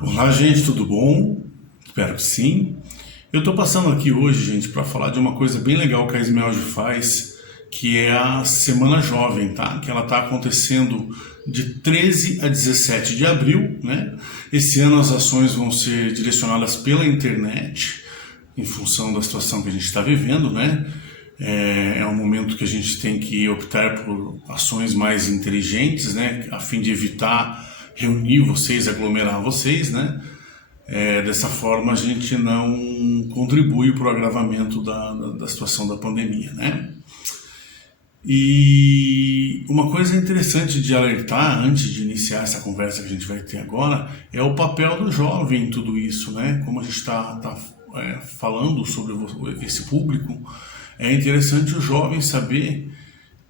Olá, gente, tudo bom? Espero que sim. Eu estou passando aqui hoje, gente, para falar de uma coisa bem legal que a Esmeralda faz, que é a Semana Jovem, tá? Que ela está acontecendo de 13 a 17 de abril, né? Esse ano as ações vão ser direcionadas pela internet, em função da situação que a gente está vivendo, né? É um momento que a gente tem que optar por ações mais inteligentes, né? A fim de evitar reunir vocês, aglomerar vocês, né? Dessa forma a gente não contribui para o agravamento da situação da pandemia, né? E uma coisa interessante de alertar antes de iniciar essa conversa que a gente vai ter agora é o papel do jovem em tudo isso, né? Como a gente está falando sobre esse público, é interessante o jovem saber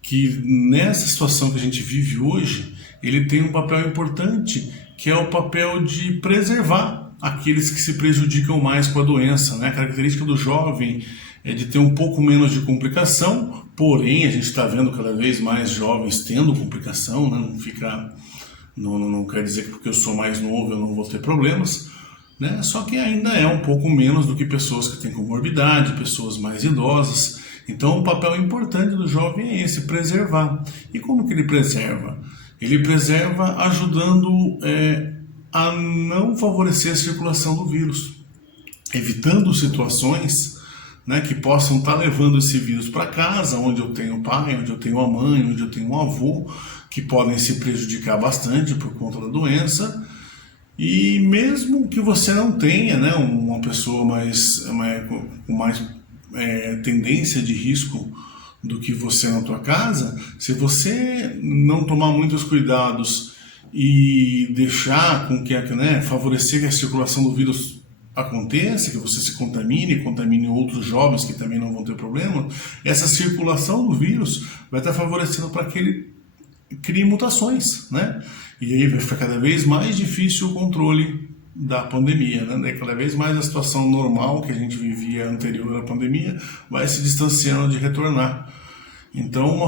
que nessa situação que a gente vive hoje, ele tem um papel importante, que é o papel de preservar aqueles que se prejudicam mais com a doença, né? A característica do jovem é de ter um pouco menos de complicação, porém a gente está vendo cada vez mais jovens tendo complicação, né? Não quer dizer que porque eu sou mais novo eu não vou ter problemas, né? Só que ainda é um pouco menos do que pessoas que têm comorbidade, pessoas mais idosas. Então o papel importante do jovem é esse, preservar. E como que ele preserva? Ele preserva ajudando a não favorecer a circulação do vírus, evitando situações, né, que possam estar levando esse vírus para casa, onde eu tenho pai, onde eu tenho a mãe, onde eu tenho um avô, que podem se prejudicar bastante por conta da doença. E mesmo que você não tenha, né, uma pessoa com mais tendência de risco do que você na tua casa, se você não tomar muitos cuidados e deixar com que, né, favorecer que a circulação do vírus aconteça, que você se contamine e contamine outros jovens que também não vão ter problema, essa circulação do vírus vai estar favorecendo para que ele crie mutações, né? E aí vai ficar cada vez mais difícil o controle da pandemia, né? Cada vez mais a situação normal que a gente vivia anterior à pandemia vai se distanciando de retornar. Então,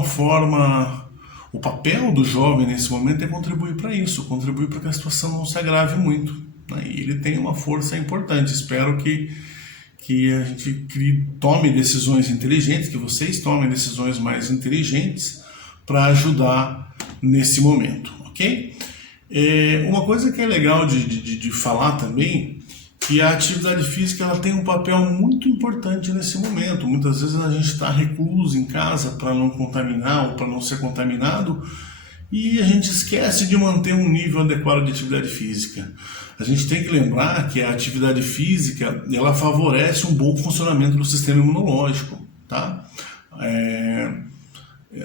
o papel do jovem nesse momento é contribuir para isso, contribuir para que a situação não se agrave muito, né? E ele tem uma força importante. Espero que a gente tome decisões inteligentes, que vocês tomem decisões mais inteligentes para ajudar nesse momento, ok? Uma coisa que é legal de falar também, que a atividade física ela tem um papel muito importante nesse momento. Muitas vezes a gente está recluso em casa para não contaminar ou para não ser contaminado e a gente esquece de manter um nível adequado de atividade física. A gente tem que lembrar que a atividade física ela favorece um bom funcionamento do sistema imunológico, tá?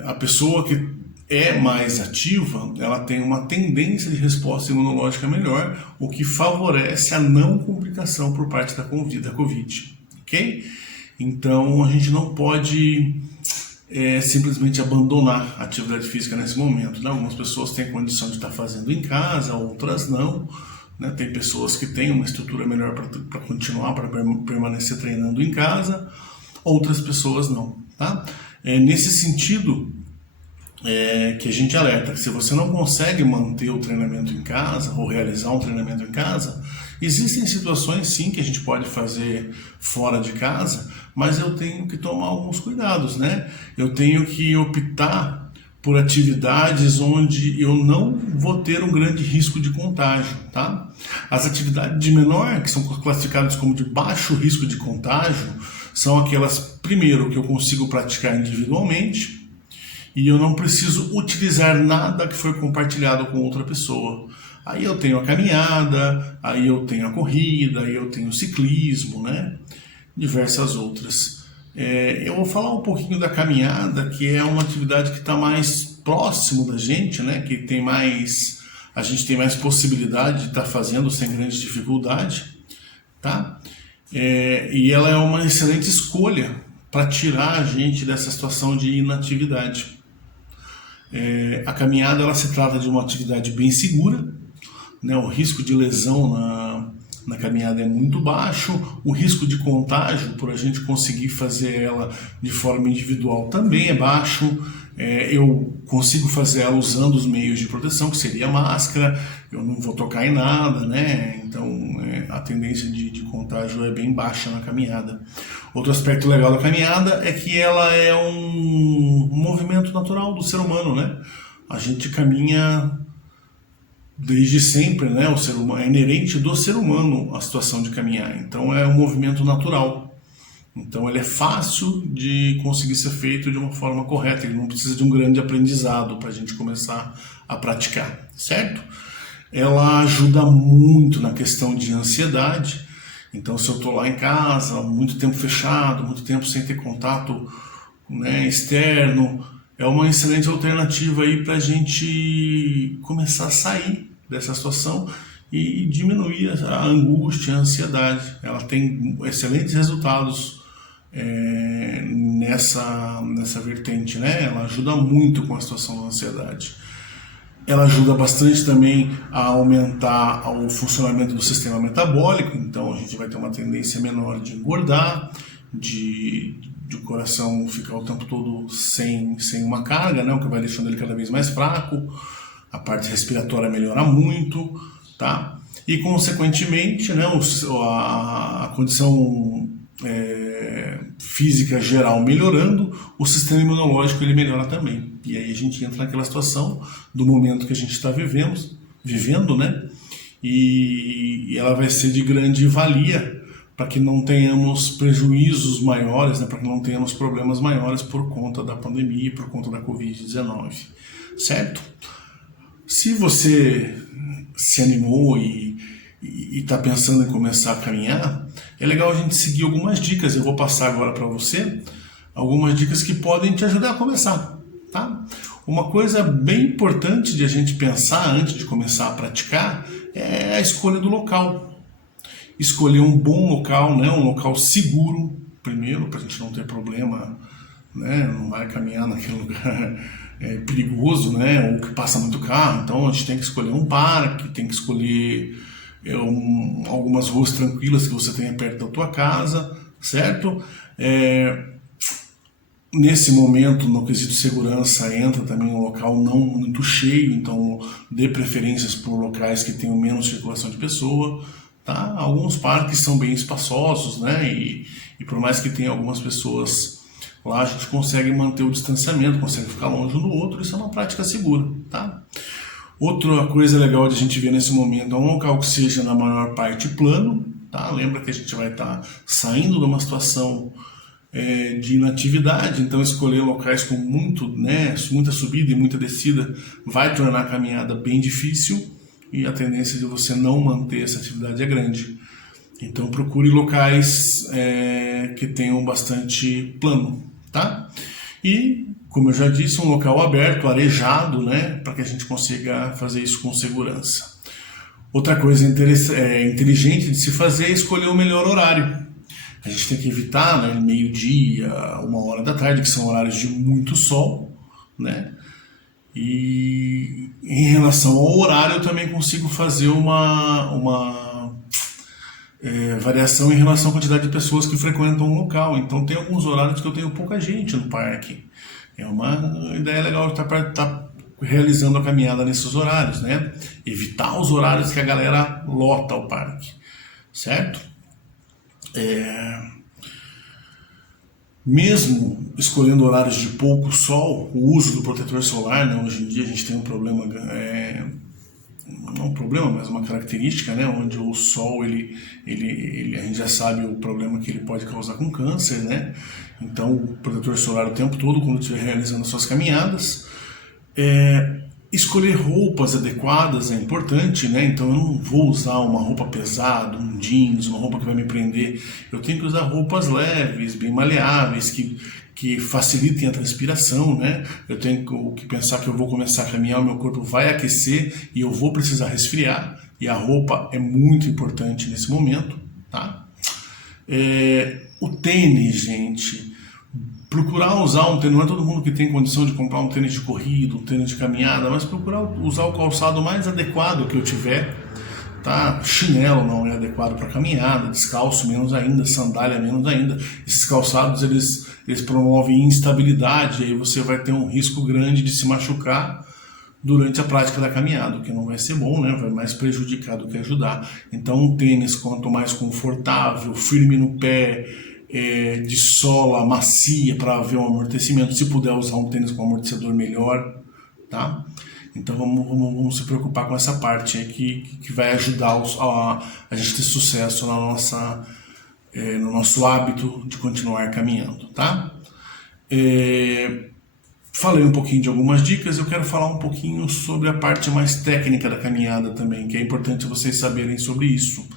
A pessoa que é mais ativa, ela tem uma tendência de resposta imunológica melhor, o que favorece a não complicação por parte da Covid, ok? Então a gente não pode simplesmente abandonar a atividade física nesse momento, né? Algumas pessoas têm condição de estar fazendo em casa, outras não, né? Tem pessoas que têm uma estrutura melhor para continuar, para permanecer treinando em casa, outras pessoas não, tá? Nesse sentido, que a gente alerta que se você não consegue manter o treinamento em casa ou realizar um treinamento em casa, existem situações sim que a gente pode fazer fora de casa, mas eu tenho que tomar alguns cuidados, né? Eu tenho que optar por atividades onde eu não vou ter um grande risco de contágio, tá? As atividades de menor, que são classificadas como de baixo risco de contágio, são aquelas, primeiro, que eu consigo praticar individualmente, e eu não preciso utilizar nada que foi compartilhado com outra pessoa. Aí eu tenho a caminhada, aí eu tenho a corrida, aí eu tenho o ciclismo, né? Diversas outras. Eu vou falar um pouquinho da caminhada, que é uma atividade que está mais próximo da gente, né? Que a gente tem mais possibilidade de estar fazendo sem grande dificuldade, tá? E ela é uma excelente escolha para tirar a gente dessa situação de inatividade. A caminhada ela se trata de uma atividade bem segura, né? O risco de lesão na caminhada é muito baixo, o risco de contágio por a gente conseguir fazer ela de forma individual também é baixo. Eu consigo fazer ela usando os meios de proteção, que seria a máscara, eu não vou tocar em nada, né? Então a tendência de contágio é bem baixa na caminhada. Outro aspecto legal da caminhada é que ela é um movimento natural do ser humano, né? A gente caminha desde sempre, né? O ser humano, é inerente do ser humano a situação de caminhar, então é um movimento natural. Então ele é fácil de conseguir ser feito de uma forma correta, ele não precisa de um grande aprendizado para a gente começar a praticar, certo? Ela ajuda muito na questão de ansiedade. Então, se eu estou lá em casa, muito tempo fechado, muito tempo sem ter contato, né, externo, é uma excelente alternativa aí para a gente começar a sair dessa situação e diminuir a angústia, a ansiedade. Ela tem excelentes resultados nessa vertente, né? Ela ajuda muito com a situação da ansiedade. Ela ajuda bastante também a aumentar o funcionamento do sistema metabólico, então a gente vai ter uma tendência menor de engordar, de o coração ficar o tempo todo sem uma carga, né? O que vai deixando ele cada vez mais fraco, a parte respiratória melhora muito, tá? E consequentemente, né, a condição física geral melhorando, o sistema imunológico ele melhora também. E aí a gente entra naquela situação do momento que a gente está vivendo, né? E ela vai ser de grande valia para que não tenhamos prejuízos maiores, né? Para que não tenhamos problemas maiores por conta da pandemia e por conta da Covid-19, certo? Se você se animou e está pensando em começar a caminhar, é legal a gente seguir algumas dicas. Eu vou passar agora para você algumas dicas que podem te ajudar a começar, tá? Uma coisa bem importante de a gente pensar antes de começar a praticar é a escolha do local. Escolher um bom local, né? Um local seguro, primeiro, para a gente não ter problema, né? Não vai caminhar naquele lugar perigoso, né? Ou que passa muito carro. Então a gente tem que escolher um parque, tem que escolher algumas ruas tranquilas que você tenha perto da tua casa, certo? Nesse momento, no quesito segurança, entra também um local não muito cheio, então dê preferências por locais que tenham menos circulação de pessoa, tá? Alguns parques são bem espaçosos, né? E por mais que tenha algumas pessoas lá, a gente consegue manter o distanciamento, consegue ficar longe um do outro, isso é uma prática segura, tá? Outra coisa legal de a gente ver nesse momento é um local que seja na maior parte plano, tá? Lembra que a gente vai estar saindo de uma situação de inatividade, então escolher locais com muita subida e muita descida vai tornar a caminhada bem difícil e a tendência de você não manter essa atividade é grande. Então procure locais que tenham bastante plano, tá? E, como eu já disse, um local aberto, arejado, né, para que a gente consiga fazer isso com segurança. Outra coisa inteligente de se fazer é escolher o melhor horário. A gente tem que evitar, né, meio-dia, 1h da tarde, que são horários de muito sol, né? E em relação ao horário, eu também consigo fazer uma variação em relação à quantidade de pessoas que frequentam o local. Então tem alguns horários que eu tenho pouca gente no parque. É uma ideia legal estar realizando a caminhada nesses horários, né? Evitar os horários que a galera lota o parque, certo? Mesmo escolhendo horários de pouco sol, o uso do protetor solar, né? Hoje em dia a gente tem um problema, não um problema, mas uma característica, né? Onde o sol, a gente já sabe o problema que ele pode causar com câncer, né? Então o protetor solar o tempo todo, quando estiver realizando as suas caminhadas. Escolher roupas adequadas é importante, né? Então eu não vou usar uma roupa pesada, um jeans, uma roupa que vai me prender. Eu tenho que usar roupas leves, bem maleáveis, que facilitem a transpiração, né? Eu tenho que pensar que eu vou começar a caminhar, o meu corpo vai aquecer e eu vou precisar resfriar. E a roupa é muito importante nesse momento, tá? O tênis, gente. Procurar usar um tênis, não é todo mundo que tem condição de comprar um tênis de corrida, um tênis de caminhada, mas procurar usar o calçado mais adequado que eu tiver, tá? Chinelo não é adequado para caminhada, descalço menos ainda, sandália menos ainda. Esses calçados, eles promovem instabilidade, aí você vai ter um risco grande de se machucar durante a prática da caminhada, o que não vai ser bom, né? Vai mais prejudicar do que ajudar. Então um tênis quanto mais confortável, firme no pé, de sola macia para haver um amortecimento, se puder usar um tênis com amortecedor melhor, tá? Então vamos se preocupar com essa parte aí que vai ajudar a gente ter sucesso no nosso hábito de continuar caminhando, tá? Falei um pouquinho de algumas dicas, eu quero falar um pouquinho sobre a parte mais técnica da caminhada também, que é importante vocês saberem sobre isso.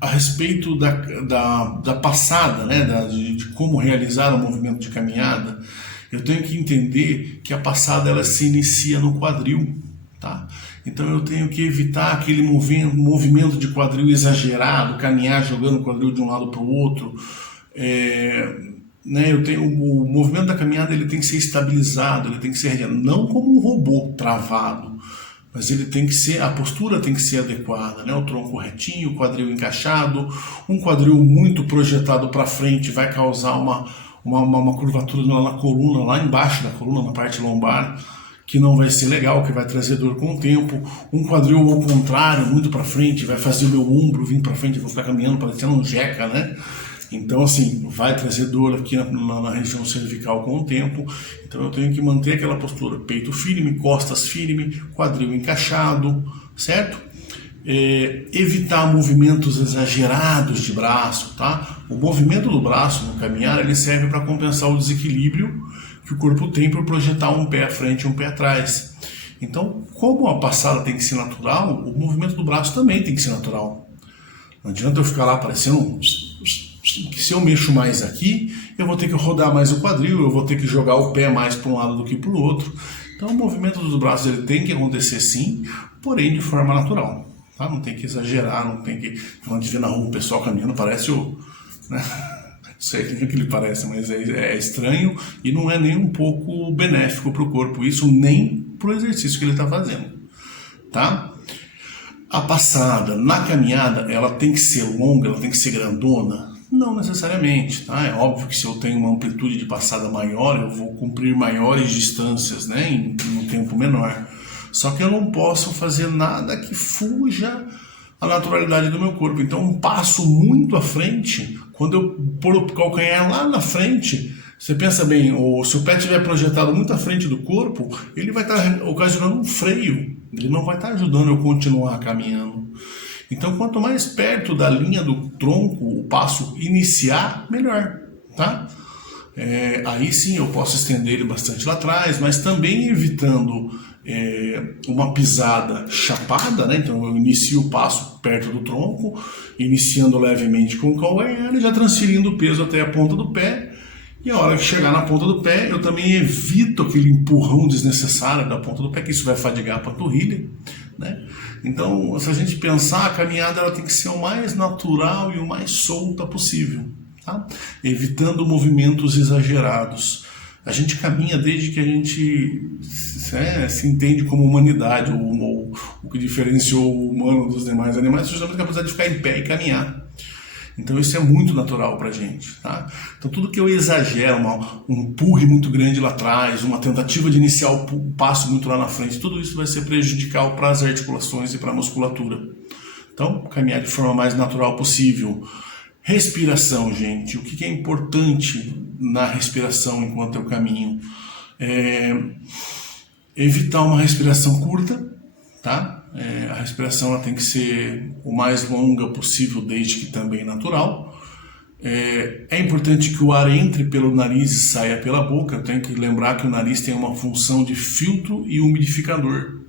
A respeito da passada, né, de como realizar o movimento de caminhada, eu tenho que entender que a passada ela se inicia no quadril, tá? Então eu tenho que evitar aquele movimento de quadril exagerado, caminhar jogando o quadril de um lado para o outro. Né, o movimento da caminhada ele tem que ser estabilizado, ele tem que ser não como um robô travado, mas ele tem que ser, a postura tem que ser adequada, né? O tronco retinho, o quadril encaixado. Um quadril muito projetado para frente vai causar uma curvatura na coluna, lá embaixo da coluna, na parte lombar, que não vai ser legal, que vai trazer dor com o tempo. Um quadril ao contrário, muito para frente, vai fazer o meu ombro vir para frente, eu vou ficar caminhando parecendo um jeca, né? Então, assim, vai trazer dor aqui na região cervical com o tempo. Então, eu tenho que manter aquela postura, peito firme, costas firme, quadril encaixado, certo? Evitar movimentos exagerados de braço, tá? O movimento do braço no caminhar, ele serve para compensar o desequilíbrio que o corpo tem por projetar um pé à frente e um pé atrás. Então, como a passada tem que ser natural, o movimento do braço também tem que ser natural. Não adianta eu ficar lá parecendo que se eu mexo mais aqui, eu vou ter que rodar mais o quadril, eu vou ter que jogar o pé mais para um lado do que para o outro. Então o movimento dos braços ele tem que acontecer sim, porém de forma natural. Tá? Não tem que exagerar, não tem que... Quando a gente vê na rua o pessoal caminhando, parece o... Né? Não sei o que ele parece, mas é estranho e não é nem um pouco benéfico para o corpo, isso nem para o exercício que ele está fazendo. Tá? A passada na caminhada, ela tem que ser longa, ela tem que ser grandona? Não necessariamente, tá? É óbvio que se eu tenho uma amplitude de passada maior, eu vou cumprir maiores distâncias, né, em um tempo menor. Só que eu não posso fazer nada que fuja a naturalidade do meu corpo. Então, um passo muito à frente, quando eu pôr o calcanhar lá na frente, você pensa bem, se o pé estiver projetado muito à frente do corpo, ele vai estar ocasionando um freio, ele não vai estar ajudando eu a continuar caminhando. Então, quanto mais perto da linha do tronco o passo iniciar, melhor, tá? Aí sim eu posso estender ele bastante lá atrás, mas também evitando uma pisada chapada, né? Então eu inicio o passo perto do tronco, iniciando levemente com o calcanhar e já transferindo o peso até a ponta do pé. E a hora que chegar na ponta do pé, eu também evito aquele empurrão desnecessário da ponta do pé, que isso vai fadigar a panturrilha, né? Então, se a gente pensar, a caminhada ela tem que ser o mais natural e o mais solta possível, tá? Evitando movimentos exagerados. A gente caminha desde que a gente se entende como humanidade, ou o que diferenciou o humano dos demais animais, é justamente a capacidade de ficar em pé e caminhar. Então isso é muito natural pra gente, tá? Então tudo que eu exagero, um empurre muito grande lá atrás, uma tentativa de iniciar o passo muito lá na frente, tudo isso vai ser prejudicial para as articulações e para a musculatura. Então, caminhar de forma mais natural possível. Respiração, gente. O que é importante na respiração enquanto eu caminho? Evitar uma respiração curta, tá? A respiração ela tem que ser o mais longa possível, desde que também natural. É importante que o ar entre pelo nariz e saia pela boca. Eu tenho que lembrar que o nariz tem uma função de filtro e umidificador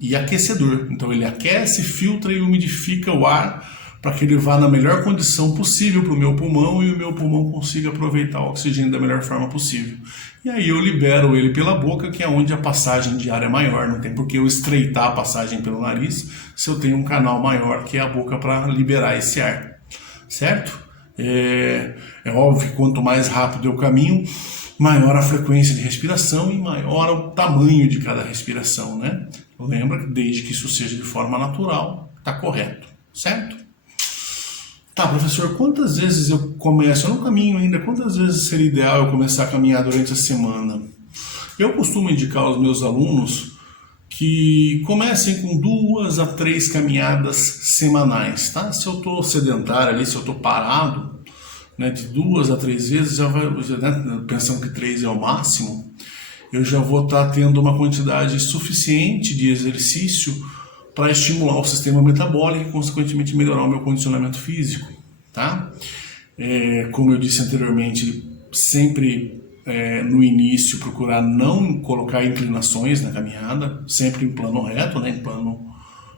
e aquecedor. Então ele aquece, filtra e umidifica o ar para que ele vá na melhor condição possível para o meu pulmão e o meu pulmão consiga aproveitar o oxigênio da melhor forma possível. E aí eu libero ele pela boca, que é onde a passagem de ar é maior. Não tem por que eu estreitar a passagem pelo nariz se eu tenho um canal maior, que é a boca, para liberar esse ar, certo? É óbvio que quanto mais rápido eu caminho, maior a frequência de respiração e maior o tamanho de cada respiração, né? Lembra que desde que isso seja de forma natural, está correto, certo? Tá, professor, quantas vezes eu começo? Eu não caminho ainda. Quantas vezes seria ideal eu começar a caminhar durante a semana? Eu costumo indicar aos meus alunos que comecem com 2 a 3 caminhadas semanais, tá? Se eu estou sedentário ali, se eu estou parado, né, de 2 a 3 vezes, já vai, né, pensando que 3 é o máximo, eu já vou estar tendo uma quantidade suficiente de exercício para estimular o sistema metabólico e, consequentemente, melhorar o meu condicionamento físico, tá? Como eu disse anteriormente, sempre no início procurar não colocar inclinações na caminhada, sempre em plano reto, né,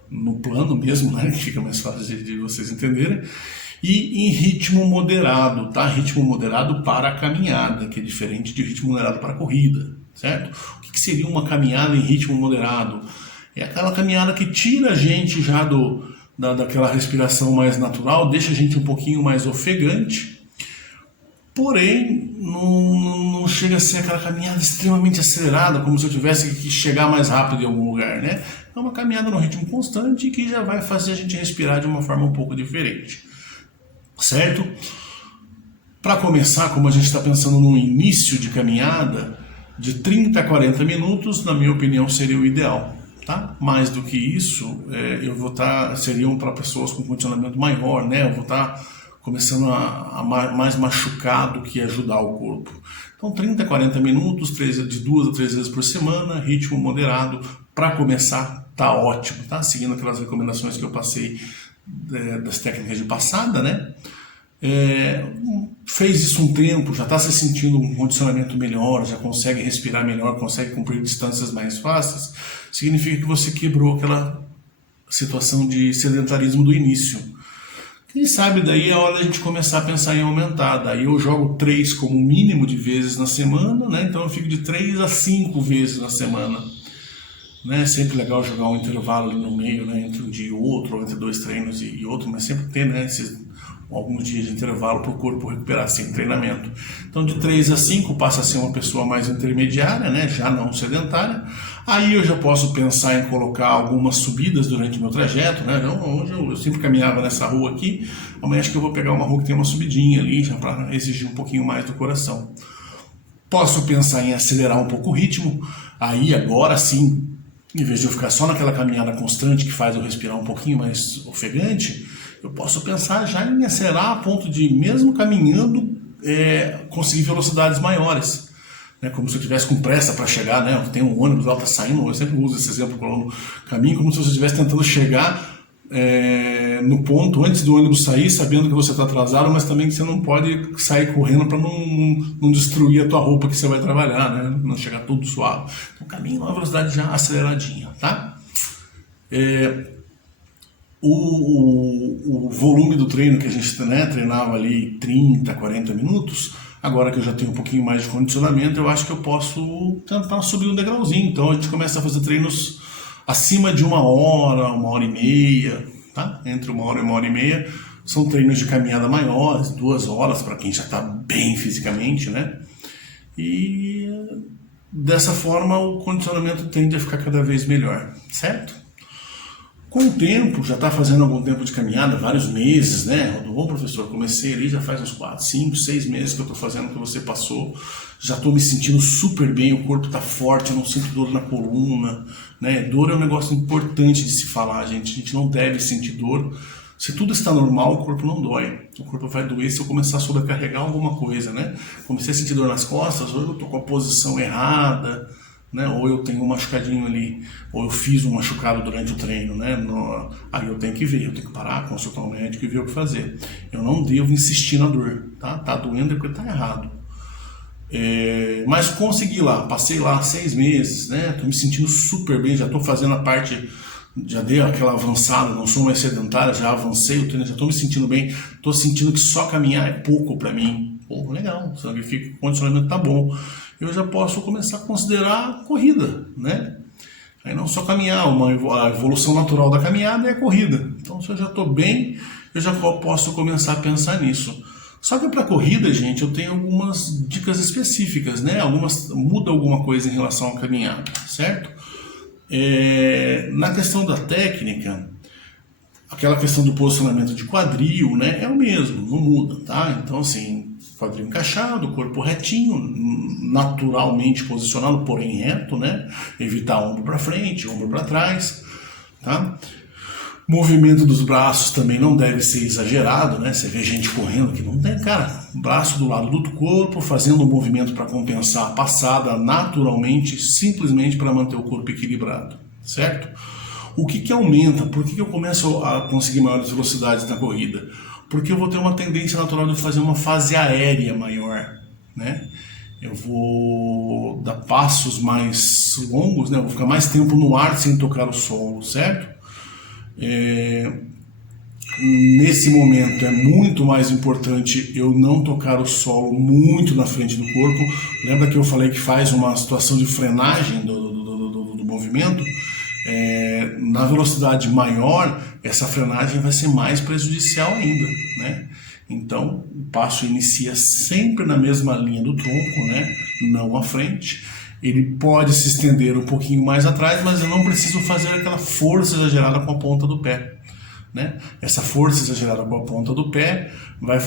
no plano mesmo, né, que fica mais fácil de vocês entenderem, e em ritmo moderado, tá? Ritmo moderado para a caminhada, que é diferente de ritmo moderado para a corrida, certo? O que seria uma caminhada em ritmo moderado? É aquela caminhada que tira a gente já daquela respiração mais natural, deixa a gente um pouquinho mais ofegante, porém não chega a ser aquela caminhada extremamente acelerada, como se eu tivesse que chegar mais rápido em algum lugar, né? É uma caminhada no ritmo constante que já vai fazer a gente respirar de uma forma um pouco diferente, certo? Para começar, como a gente está pensando no início de caminhada, de 30 a 40 minutos, na minha opinião, seria o ideal. Tá? Mais do que isso, eu vou seriam para pessoas com condicionamento maior, né? Eu vou estar começando a mais machucado que ajudar o corpo. Então 30 a 40 minutos, de 2 a 3 vezes por semana, ritmo moderado, para começar tá ótimo, tá? Seguindo aquelas recomendações que eu passei das técnicas de passada, né? Fez isso um tempo, já está se sentindo um condicionamento melhor, já consegue respirar melhor, consegue cumprir distâncias mais fáceis, significa que você quebrou aquela situação de sedentarismo do início. Quem sabe daí é a hora da gente começar a pensar em aumentar. Daí eu jogo 3 como mínimo de vezes na semana, né? Então eu fico de 3 a 5 vezes na semana. Né? É sempre legal jogar um intervalo ali no meio, né? Entre um dia e outro, ou entre 2 treinos e outro, mas sempre tem, né, alguns dias de intervalo para o corpo recuperar sem treinamento. Então de 3 a 5 passa a ser uma pessoa mais intermediária, né? Já não sedentária. Aí eu já posso pensar em colocar algumas subidas durante o meu trajeto, né? Hoje eu sempre caminhava nessa rua aqui, amanhã acho que eu vou pegar uma rua que tem uma subidinha ali, já para exigir um pouquinho mais do coração. Posso pensar em acelerar um pouco o ritmo, aí agora sim, em vez de eu ficar só naquela caminhada constante que faz eu respirar um pouquinho mais ofegante, eu posso pensar já em acelerar a ponto de, mesmo caminhando, conseguir velocidades maiores. Né? Como se eu estivesse com pressa para chegar, né? Tem um ônibus lá, está saindo, eu sempre uso esse exemplo no caminho, como se você estivesse tentando chegar no ponto antes do ônibus sair, sabendo que você está atrasado, mas também que você não pode sair correndo para não destruir a tua roupa que você vai trabalhar, né? Não chegar tudo suado. Então, caminho numa velocidade já aceleradinha, tá? O volume do treino que a gente, né, treinava ali 30, 40 minutos, agora que eu já tenho um pouquinho mais de condicionamento, eu acho que eu posso tentar subir um degrauzinho. Então a gente começa a fazer treinos acima de 1 hora e meia, tá? Entre 1 hora e 1 hora e meia, são treinos de caminhada maiores, 2 horas para quem já está bem fisicamente, né? E dessa forma o condicionamento tende a ficar cada vez melhor, certo? Com o tempo, já está fazendo algum tempo de caminhada, vários meses, né? Bom, professor, comecei ali já faz uns 4, 5, 6 meses que eu estou fazendo o que você passou, já estou me sentindo super bem, o corpo está forte, eu não sinto dor na coluna, né? Dor é um negócio importante de se falar, gente. A gente não deve sentir dor. Se tudo está normal, o corpo não dói. O corpo vai doer se eu começar a sobrecarregar alguma coisa, né? Comecei a sentir dor nas costas, ou eu estou com a posição errada, né? Ou eu tenho um machucadinho ali, ou eu fiz um machucado durante o treino, né? Aí eu tenho que ver, eu tenho que parar, consultar um médico e ver o que fazer. Eu não devo insistir na dor, tá? Tá doendo é porque tá errado. Mas consegui lá, passei lá 6 meses, né? Tô me sentindo super bem, já tô fazendo a parte, já dei aquela avançada, não sou mais sedentário, já avancei o treino, já tô me sentindo bem, tô sentindo que só caminhar é pouco para mim. Pô, legal, o condicionamento tá bom. Eu já posso começar a considerar corrida, né? Aí não só caminhar, a evolução natural da caminhada é a corrida. Então, se eu já estou bem, eu já posso começar a pensar nisso. Só que para corrida, gente, eu tenho algumas dicas específicas, né? Muda alguma coisa em relação à caminhada, certo? Na questão da técnica, aquela questão do posicionamento de quadril, né? É o mesmo, não muda, tá? Então, assim, quadril encaixado, corpo retinho, naturalmente posicionado, porém reto, né? Evitar ombro para frente, ombro para trás, tá? Movimento dos braços também não deve ser exagerado, né? Você vê gente correndo que não tem, cara, braço do lado do corpo, fazendo um movimento para compensar a passada naturalmente, simplesmente para manter o corpo equilibrado, certo? O que aumenta? Por que eu começo a conseguir maiores velocidades na corrida? Porque eu vou ter uma tendência natural de fazer uma fase aérea maior, né? Eu vou dar passos mais longos, né? Eu vou ficar mais tempo no ar sem tocar o solo, certo? Nesse momento é muito mais importante eu não tocar o solo muito na frente do corpo. Lembra que eu falei que faz uma situação de frenagem do movimento? Na velocidade maior, essa frenagem vai ser mais prejudicial ainda, né? Então, o passo inicia sempre na mesma linha do tronco, né? Não à frente. Ele pode se estender um pouquinho mais atrás, mas eu não preciso fazer aquela força exagerada com a ponta do pé, né? Essa força exagerada com a ponta do pé vai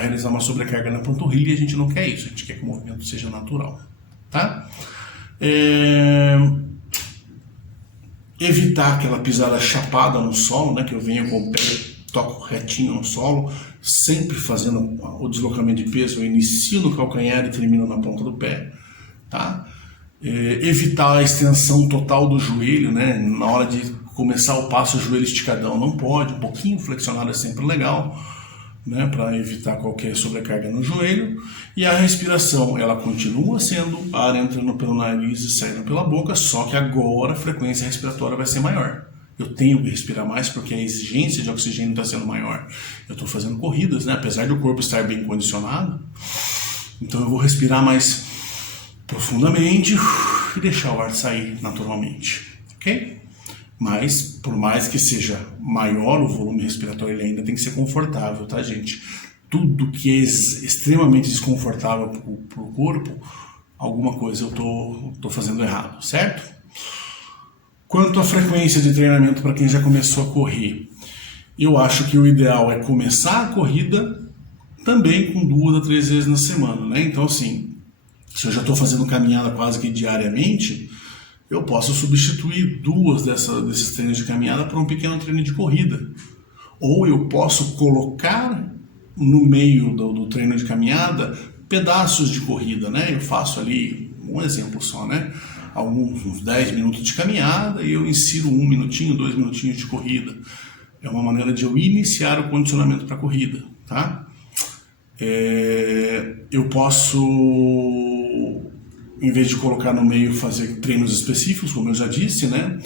realizar uma sobrecarga na panturrilha e a gente não quer isso, a gente quer que o movimento seja natural, tá? Evitar aquela pisada chapada no solo, né? Que eu venho com o pé, toco retinho no solo, sempre fazendo o deslocamento de peso, eu inicio no calcanhar e termino na ponta do pé. Tá? Evitar a extensão total do joelho, né? Na hora de começar o passo, o joelho esticadão não pode, um pouquinho flexionado é sempre legal, né? Para evitar qualquer sobrecarga no joelho. E a respiração, ela continua sendo ar entrando pelo nariz e saindo pela boca, só que agora a frequência respiratória vai ser maior. Eu tenho que respirar mais porque a exigência de oxigênio está sendo maior. Eu estou fazendo corridas, né? Apesar do corpo estar bem condicionado, então eu vou respirar mais profundamente e deixar o ar sair naturalmente, ok? Mas, por mais que seja maior o volume respiratório, ele ainda tem que ser confortável, tá, gente? Tudo que é extremamente desconfortável para o corpo, alguma coisa eu tô fazendo errado, certo? Quanto à frequência de treinamento para quem já começou a correr, eu acho que o ideal é começar a corrida também com 2 a 3 vezes na semana, né? Então, assim, se eu já estou fazendo caminhada quase que diariamente, eu posso substituir 2 desses treinos de caminhada por um pequeno treino de corrida. Ou eu posso colocar no meio do treino de caminhada pedaços de corrida, né? Eu faço ali, um exemplo só, né? Uns 10 minutos de caminhada e eu insiro 1 minutinho, 2 minutinhos de corrida. É uma maneira de eu iniciar o condicionamento para a corrida, tá? Eu posso, em vez de colocar no meio, fazer treinos específicos, como eu já disse, né?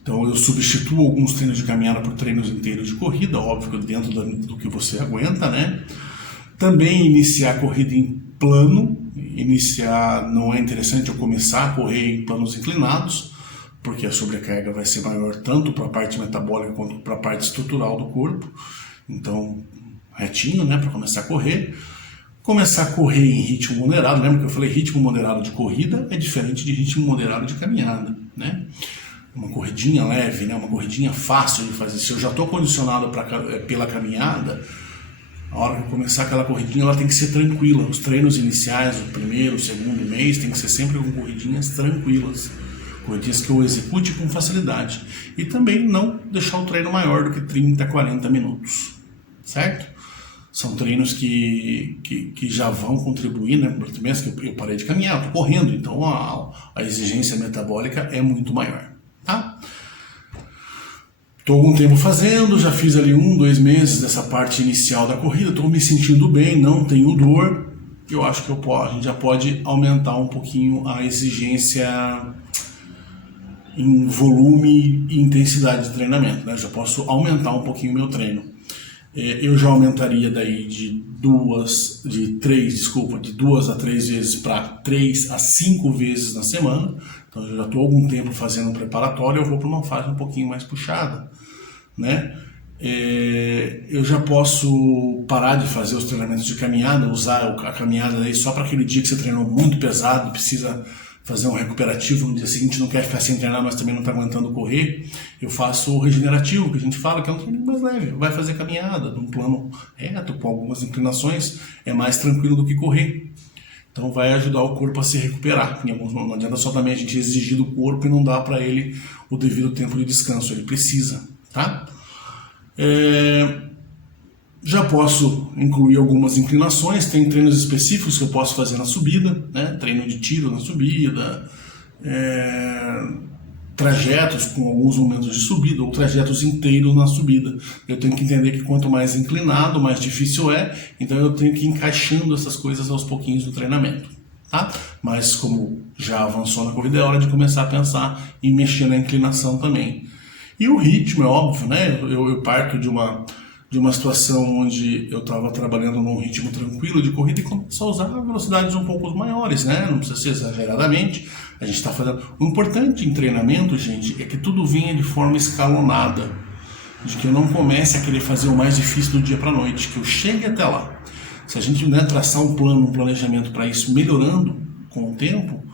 Então eu substituo alguns treinos de caminhada por treinos inteiros de corrida, óbvio, dentro do que você aguenta, né? Também iniciar a corrida em plano. Não é interessante eu começar a correr em planos inclinados, porque a sobrecarga vai ser maior tanto para a parte metabólica quanto para a parte estrutural do corpo. Então, retinho, né, para começar a correr. Começar a correr em ritmo moderado. Lembra que eu falei ritmo moderado de corrida é diferente de ritmo moderado de caminhada, né? Uma corridinha leve, né, uma corridinha fácil de fazer. Se eu já estou condicionado pela caminhada, a hora que eu começar aquela corridinha, ela tem que ser tranquila. Os treinos iniciais, o primeiro, o segundo mês, tem que ser sempre com corridinhas tranquilas. Corridinhas que eu execute com facilidade. E também não deixar o treino maior do que 30, 40 minutos. Certo? São treinos que já vão contribuir, né? Por exemplo, que eu parei de caminhar, estou correndo, então a exigência metabólica é muito maior. Tá? Estou algum tempo fazendo, já fiz ali 1, 2 meses dessa parte inicial da corrida, estou me sentindo bem, não tenho dor. Eu acho que a gente já pode aumentar um pouquinho a exigência em volume e intensidade de treinamento, né? Já posso aumentar um pouquinho o meu treino. Eu já aumentaria daí de 2 a 3 vezes para 3 a 5 vezes na semana. Então eu já estou há algum tempo fazendo um preparatório, eu vou para uma fase um pouquinho mais puxada, né? Eu já posso parar de fazer os treinamentos de caminhada, usar a caminhada aí só para aquele dia que você treinou muito pesado, precisa fazer um recuperativo no dia seguinte, não quer ficar sem treinar, mas também não está aguentando correr, eu faço o regenerativo, que a gente fala que é um treino mais leve. Vai fazer caminhada num plano reto, com algumas inclinações, é mais tranquilo do que correr. Então vai ajudar o corpo a se recuperar. Não adianta só também a gente exigir do corpo e não dar para ele o devido tempo de descanso, ele precisa, tá? Já posso incluir algumas inclinações, tem treinos específicos que eu posso fazer na subida, né? Treino de tiro na subida, trajetos com alguns momentos de subida ou trajetos inteiros na subida. Eu tenho que entender que quanto mais inclinado, mais difícil é, então eu tenho que ir encaixando essas coisas aos pouquinhos no treinamento, tá? Mas como já avançou na corrida, é hora de começar a pensar em mexer na inclinação também. E o ritmo, é óbvio, né? Eu parto de uma situação onde eu estava trabalhando num ritmo tranquilo de corrida e começo a usar velocidades um pouco maiores, né? Não precisa ser exageradamente. A gente está fazendo... O importante em treinamento, gente, é que tudo venha de forma escalonada. De que eu não comece a querer fazer o mais difícil do dia para a noite, que eu chegue até lá. Se a gente, né, traçar um plano, um planejamento para isso, melhorando com o tempo,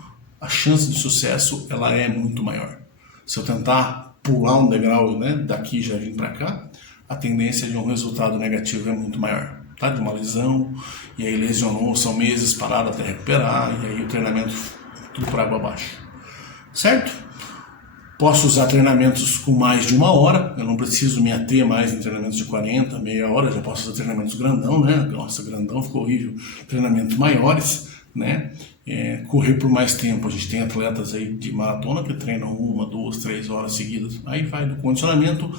a chance de sucesso ela é muito maior. Se eu tentar pular um degrau, né, daqui já vim para cá, a tendência de um resultado negativo é muito maior, tá? De uma lesão, e aí lesionou, são meses parado até recuperar, e aí o treinamento tudo por água abaixo, certo? Posso usar treinamentos com mais de 1 hora, eu não preciso me ater mais em treinamentos de 40, meia hora, já posso usar treinamentos grandão, né? Nossa, grandão ficou horrível. Treinamentos maiores, né? Correr por mais tempo, a gente tem atletas aí de maratona que treinam 1, 2, 3 horas seguidas, aí vai do condicionamento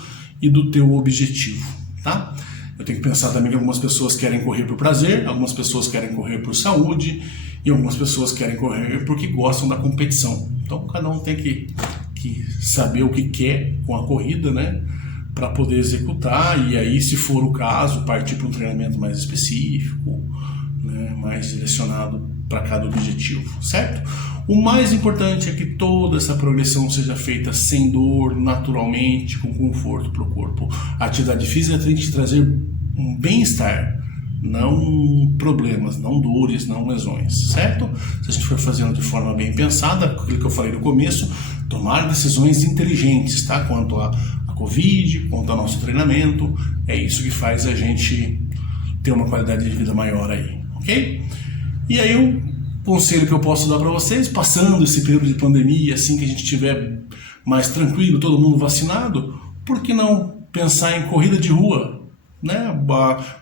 e do teu objetivo, tá? Eu tenho que pensar também que algumas pessoas querem correr por prazer, algumas pessoas querem correr por saúde e algumas pessoas querem correr porque gostam da competição. Então cada um tem que saber o que quer com a corrida, né? Para poder executar e aí, se for o caso, partir para um treinamento mais específico, né? Mais direcionado para cada objetivo, certo? O mais importante é que toda essa progressão seja feita sem dor, naturalmente, com conforto para o corpo. A atividade física tem que te trazer um bem-estar, não problemas, não dores, não lesões, certo? Se a gente for fazendo de forma bem pensada, aquilo que eu falei no começo, tomar decisões inteligentes, tá? Quanto a Covid, quanto ao nosso treinamento, é isso que faz a gente ter uma qualidade de vida maior aí, ok? E aí o conselho que eu posso dar para vocês, passando esse período de pandemia, assim que a gente estiver mais tranquilo, todo mundo vacinado, por que não pensar em corrida de rua, né?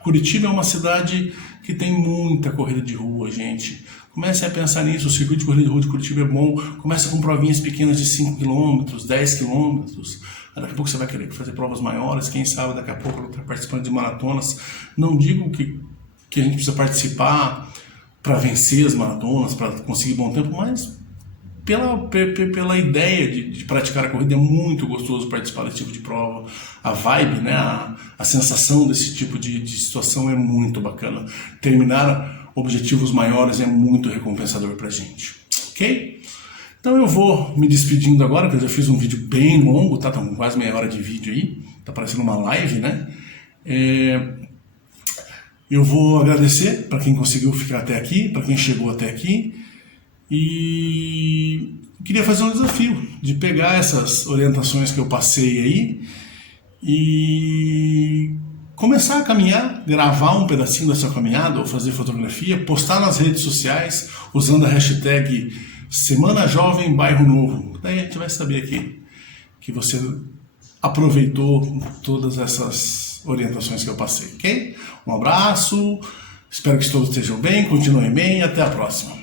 Curitiba é uma cidade que tem muita corrida de rua, gente. Comece a pensar nisso, o circuito de corrida de rua de Curitiba é bom, começa com provinhas pequenas de 5 km, 10 km, daqui a pouco você vai querer fazer provas maiores, quem sabe daqui a pouco estar participando de maratonas. Não digo que a gente precisa participar para vencer as maratonas, para conseguir bom tempo, mas pela ideia de praticar a corrida é muito gostoso participar desse tipo de prova. A vibe, né, a sensação desse tipo de situação é muito bacana. Terminar objetivos maiores é muito recompensador pra gente, ok? Então eu vou me despedindo agora, porque eu já fiz um vídeo bem longo, tá? Tá com quase meia hora de vídeo aí, tá parecendo uma live, né? Eu vou agradecer para quem conseguiu ficar até aqui, para quem chegou até aqui, e queria fazer um desafio de pegar essas orientações que eu passei aí e começar a caminhar, gravar um pedacinho dessa caminhada ou fazer fotografia, postar nas redes sociais usando a hashtag Semana Jovem Bairro Novo. Daí a gente vai saber aqui que você aproveitou todas essas orientações que eu passei, ok? Um abraço, espero que todos estejam bem, continuem bem e até a próxima.